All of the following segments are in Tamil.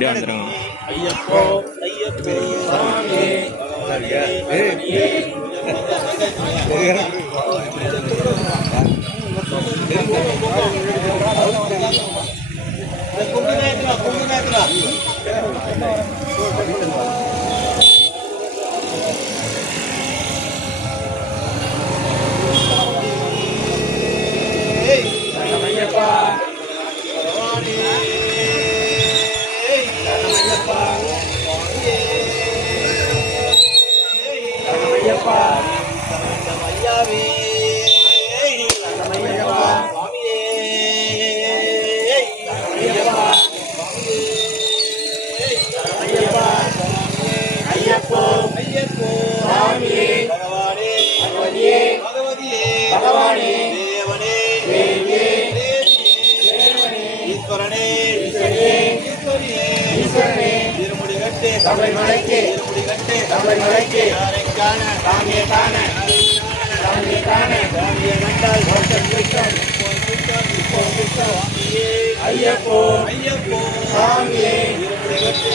இப்படியே வந்துடும். ஐயப்போ ஐயப்போ சாமி ஐயப்போ ஐயப்போ சாமியே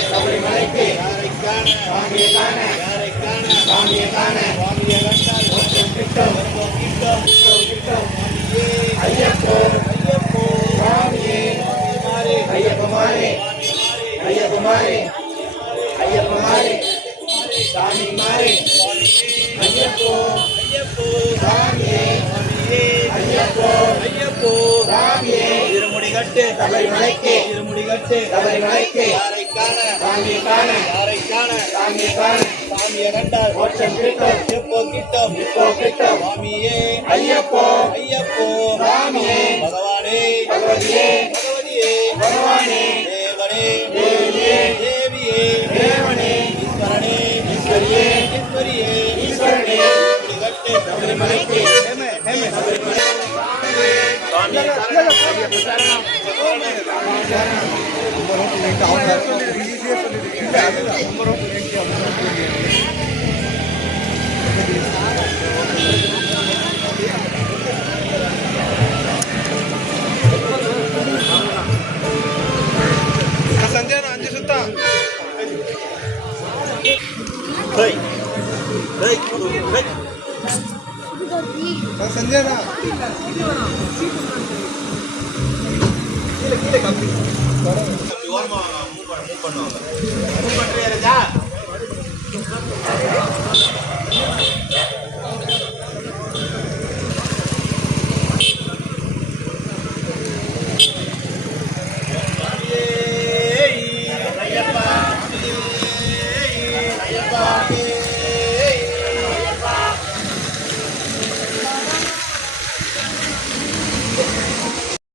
சபரிமலைக்கு சாமியை காண சாமியை காண ஐயப்போ ஐயப்போ சாமியே ஐயப்பமாரே ஐயப்பமாரே ஐயப்பமாரே சாமி மாறே ஐயப்போ ஐயப்போ சாமியே ஐயப்போ ஐயப்போ சாமியே இருமுடிகட்டு சபரிமலைக்கு இருமுடிகட்டு சபரிமலைக்கு யாரை காண சாமியை காண யாரை காண சாமியை காண சாமியை கண்டால் மோட்சம் கிட்டும் எப்போ கிட்டும் இப்போ கிட்டும் சாமியே ஐயப்போ ஐயப்போ சாமியே பகவானே பகவதியே பகவதியே பகவானே தேவனே தேவியே தேவியே தேவனே ஈஸ்வரனே ஈஸ்வரியே ஈஸ்வரியே ஈஸ்வரனே இருமுடிகட்டு சபரிமலைக்கு சபரிமலை ಸಂಜೆ 5 ಸುತ್ತ ಸಂಜೆನಾ கீழே கம்பி மூவ் பண்ணுவாங்க